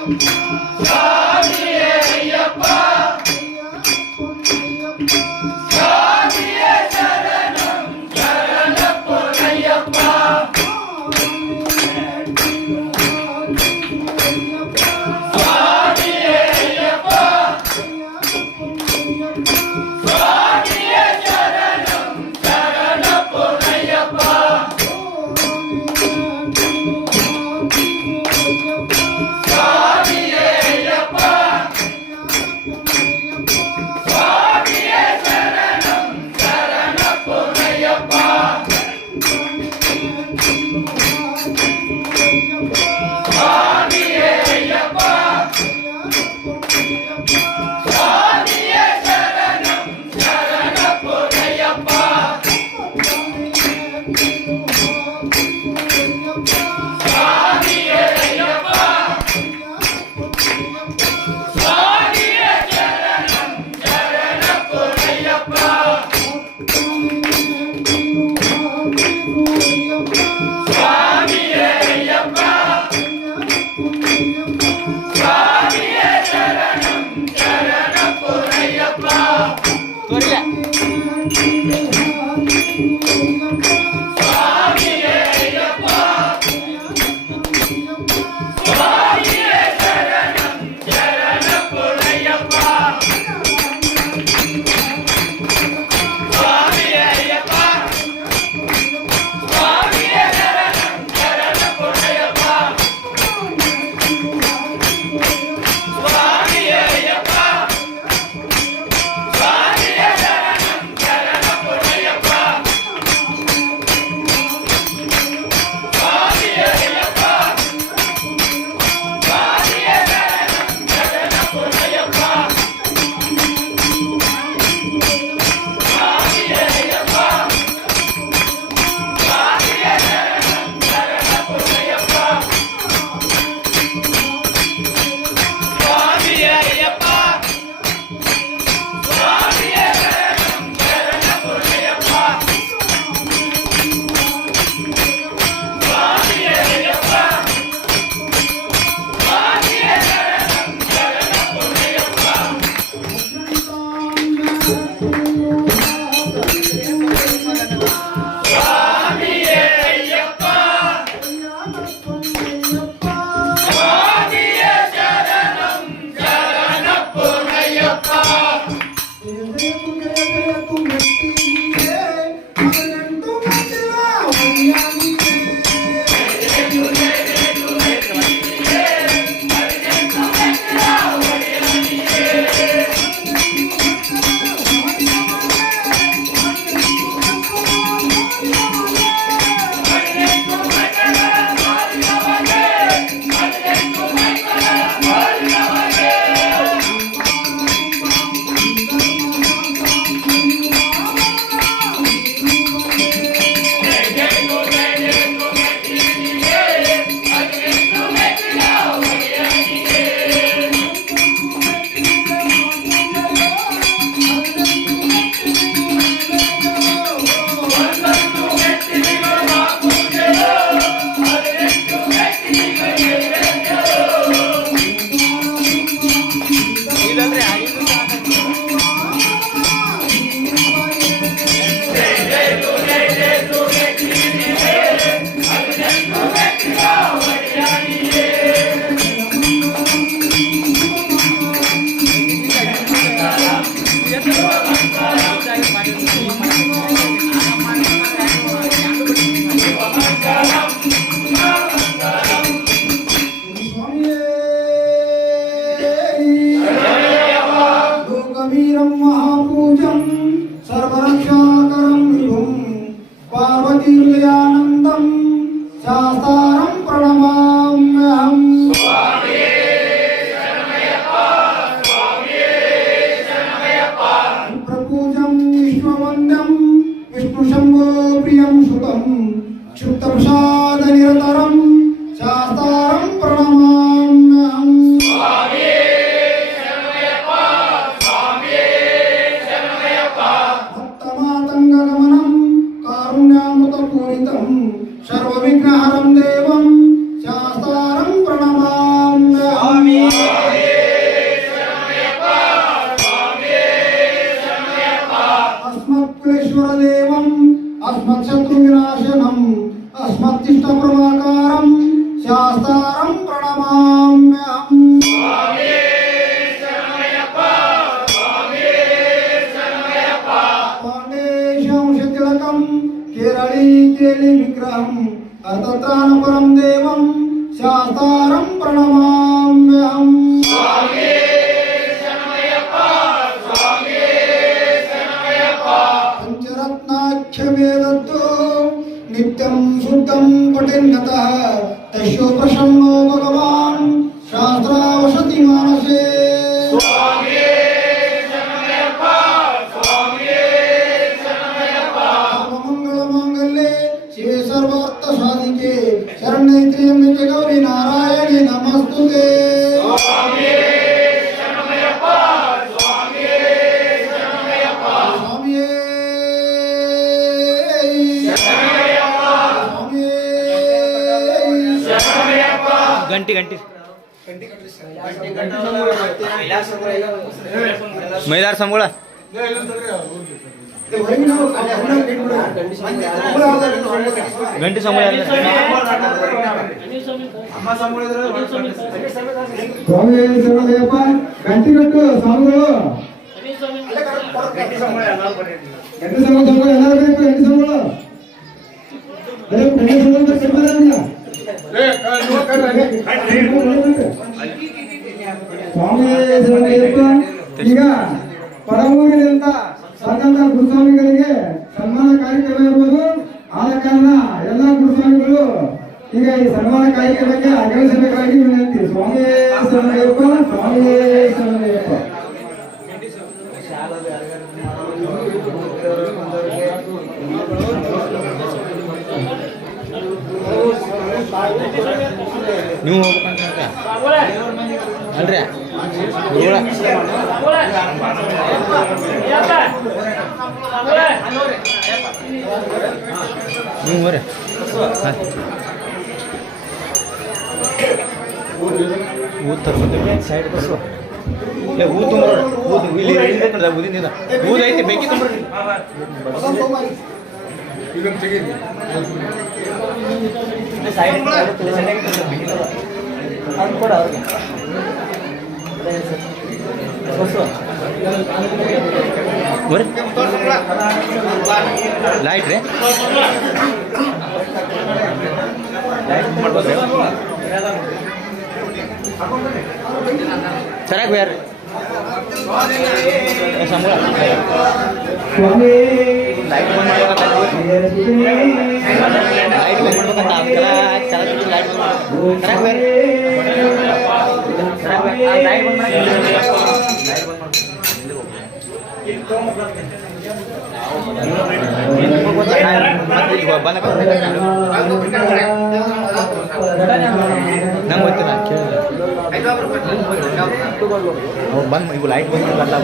Shambhala. Thank you. క్షుప్తపుషా అస్మత్శత్రు వినాశనం అస్మత్తిష్ట ప్రభాకారం శాస్తారం ప్రణమా नित्यं शुद्धं पठेन्नतः तस्योपशन्नो भगवान् शास्त्रावसति मानसे सर्वमङ्गलमाङ्गल्ये शिवे सर्वार्थसाधिके शरणैत्र्यम्बिके गौरी नारायणे नमस्तु ते Yeah. ಗಂಟಿ ಗಂಟಿ ಮೈಲಾರ ಸಂಬಳ ಗಂಟಿ ಸಂಬಳ ಸ್ವಾಮಿ ಶರಣಯ್ಯಪ್ಪ ಗಂಟಿ ಕಟ್ಟು ಸ್ವಾಮಿಗಳು ಗಂಟಿ ಸಂಬಳ ಸಂಬಳ ಎಲ್ಲರೂ ಬೇಕು ಗಂಟಿ ಸಂಬಳ ಅದೇ ಗಂಟಿ ಸಂಬಳ ಕಟ್ಟಿಲ್ಲ ಸ್ವಾಮಿ ಶರಣಯ್ಯಪ್ಪ ಈಗ ಪರಮೂರಿನಿಂದ ಬಂದಂತ ಗುರುಸ್ವಾಮಿಗಳಿಗೆ ಸನ್ಮಾನ ಕಾರ್ಯಕ್ರಮ ಇರ್ಬೋದು. ಆದ ಕಾರಣ ಎಲ್ಲ ಗುರುಸ್ವಾಮಿಗಳು ಈಗ ಈ ಸನ್ಮಾನ ಕಾರ್ಯಕ್ರಮಕ್ಕೆ ಆಗಮಿಸಬೇಕಾಗಿ ವಿನಂತಿ. ಸ್ವಾಮಿ ನೀವು ಹೋಗ್ಬೇಕಂತ ಅಲ್ರಿ? ಗುರುಗಳ ನೀವು ಬರ್ರಿ. ಹಾಂ. ಊದ್ ತರ್ಬೇಕು ಸೈಡ್ ಬಸ್ಸು ಇಲ್ಲ ಊದ್ ತುಂಬ್ರಿ ಊದ್ ಇಲ್ಲಿ ಊದಿನಿಂದ ಊದ್ ಐತಿ, ಬೆಂಕಿ ತುಂಬ್ರಿ ಸೈಡ್ ಅದು ಕೂಡ ಅವ್ರಿಗೆ. ಲೈಟ್ ರೀ? ಲೈಟ್ ಮಾಡ್ಬೋದು ಸರಿಯಾಗಿ ಬೇರೆ. ಸಂಬಳ. ಲೈಟ್ ಬಂದ್ ಮಾಡ್ಬೇಕಂತ ಲೈಟ್ ಬಂದ್ ಮಾಡ್ಬೇಕಂತ ಅದಕ್ಕೆಲ್ಲ ಸರಿಯಾಗಿ ಲೈಟ್ ಸರಿಯಾಗಿ ಬೇರೆ ಸರಿಯಾಗಿ ಲೈಟ್ ಬಂದ್ ಮಾಡಿ ಲೈಟ್ ಬಂದ್ ನಂಗೆ ಗೊತ್ತಿಲ್ಲ ಕೇಳಿ ಬಂದು ಇವು ಲೈಟ್ ಬಂದು ಬರ್ತಾವ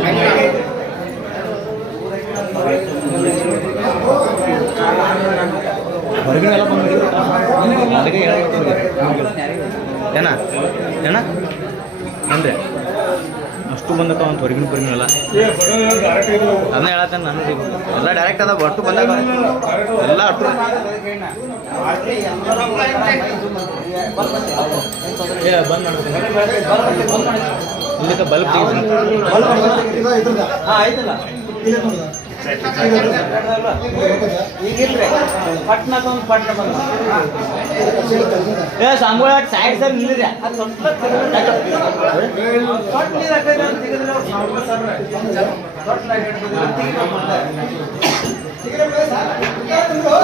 ಹೊರಗಿನ ಎಲ್ಲ ಬಂದ್ಬಿಟ್ಟಿದ್ರು ಅದಕ್ಕೆ ಏನ ಏನ ಅಂದ್ರೆ ಅಷ್ಟು ಬಂದಕ್ಕ ಅಂತ ಹೊರಗಿನ ಹೊರಗಿನ ಎಲ್ಲ ಅದನ್ನ ಹೇಳತ್ತೇನೆ ನಾನು. ಎಲ್ಲ ಡೈರೆಕ್ಟ್ ಅದ ಒಟ್ಟು ಬಂದಾಗ ಎಲ್ಲ ಅಷ್ಟು ಇಲ್ಲಿ ಬಂದ್ ಮಾಡ್ತೀನಿ ಇಲ್ಲಿಂದ ಬಲ್ಬ್ ತೆಗಿತೀನಿ ಆಯ್ತಲ್ಲ ಪಟ್ನ ಏ ಸೈಡ್ ಸರ್ ನಿಲ್ಲಿರಿ.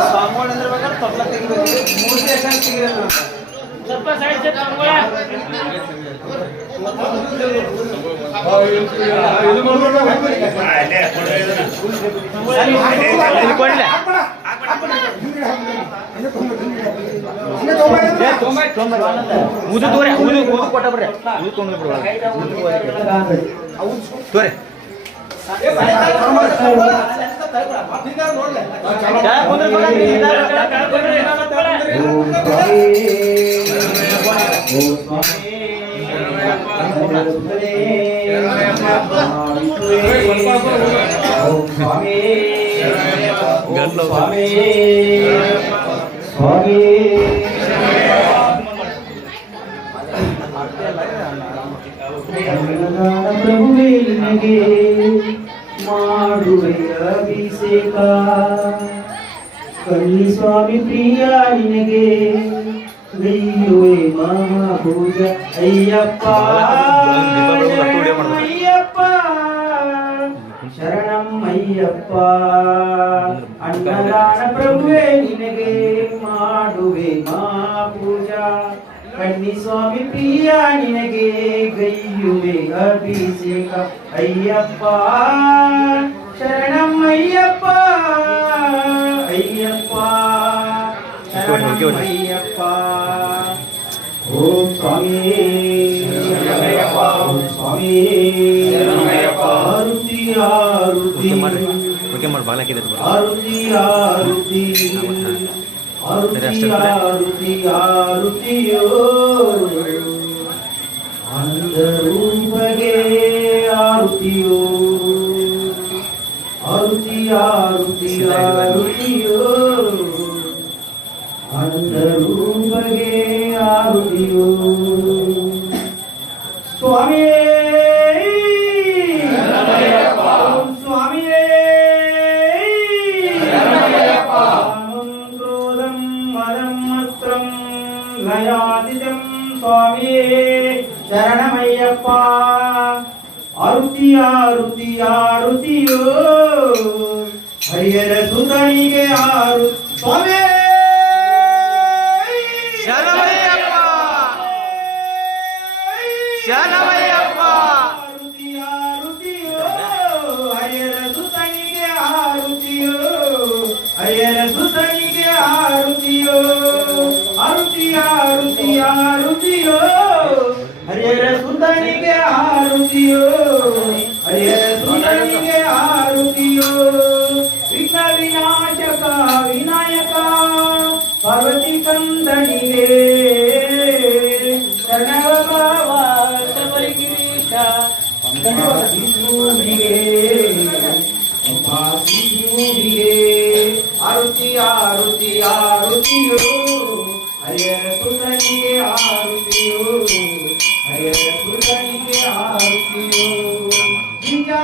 ಸ್ವಾಮಿಗಳು ಅಂದ್ರೆ ಬೇಕಾದ್ರೆ ತೆಗಿಬೇಕು ಮೂರು ಯಾಕಂದ್ರೆ ತೆಗಿರಲ್ಲ ಸ್ವಲ್ಪ ಸೈಡ್ ಸೆಟ್ ಮಾಡ್ಕೊಳ್ಳ ಇಲ್ಲಿ ಕೊಡ್ಲ ಊದು ತೋರಿ ಊದು ಊದು ಕೊಟ್ಟ ಬರ್ರಿ ಊದು ತೊಗೊಂಡು ಬಿಡ್ರಿ ತೋರಿ ప్రభువే ಮಾಡುವೆ ಅಭಿಷೇಕ. ಕಳ್ಳಿ ಸ್ವಾಮಿ ಪ್ರಿಯ, ನಿನಗೆ ಗೈಯುವೆ ಮಹಾಭೂಜ. ಅಯ್ಯಪ್ಪ ಅಯ್ಯಪ್ಪ, ಶರಣಂ ಅಯ್ಯಪ್ಪ. ಅನ್ನದಾನ ಪ್ರಭುವೆ, ನಿನಗೆ ಮಾಡುವೆ ಮಹಾಪೂಜಾ ಕಣ್ಣಿ ಸ್ವಾಮಿ ಪ್ರಿಯ ನಿನಗೆ ಗೈಯುವೆ ಅಭಿಷೇಕ. ಅಯ್ಯಪ್ಪ ಶರಣಂ ಅಯ್ಯಪ್ಪ ಅಯ್ಯಪ್ಪ ಶರಣಂ ಅಯ್ಯಪ್ಪ ಓಂ ಸ್ವಾಮಿ ಓಂ ಸ್ವಾಮಿ. ಆರುತಿ ಆರುತಿ. ಆರುತಿ ಆರುತಿ. ಆರುತಿ ಆರುತಿ ಆರುತಿಯೋ ಆನಂದ ರೂಪಗೆ ಆರುತಿಯೋ ಆರುತಿ ಆರುತಿ ಆರುತಿಯೋ ಆನಂದ ರೂಪಗೆ ಆರುತಿಯೋ ಸ್ವಾಮಿಯೇ ಶರಣಮಯ್ಯಪ್ಪ ಆರುತಿ ಆರುತಿ ಆರುತಿಯೋ ಹರಿಯರ ಸುತನಿಗೆ ಆರು. ಸ್ವಾಮಿ! ಆರುತಿ ಆರುತಿಯೋ. ಹರಿಯರ ಸುತನಿಗೆ ಆರುತಿಯೋ. ಅರುತಿಯ ಅರುತಿಯ ಆರುತಿಯೋ ಆರುತಿ ಆರುತಿ ಆರುತಿಯೋ ಹರಿಯರ ಸುತನಿಗೆ ಆರುತಿಯೋ ಹರಿಯರ ಸುತನಿಗೆ ಆರುತಿಯೋ ವಿಘ್ನ ವಿನಾಶಕ ವಿನಾಯಕ ಪಾರ್ವತಿ ಕಂದನಿಗೆ ಶರಣವ ಭಾವ ಶಬರಿ ಗಿರೀಶ ಶಿಶುವಿಗೆ ಶಿಶುವಿಗೆ ಆರುತಿ ಆರುತಿ ಆರುತಿಯೋ ಹರಿಯರ ಸುತನಿಗೆ ಆರುತಿಯೋ higher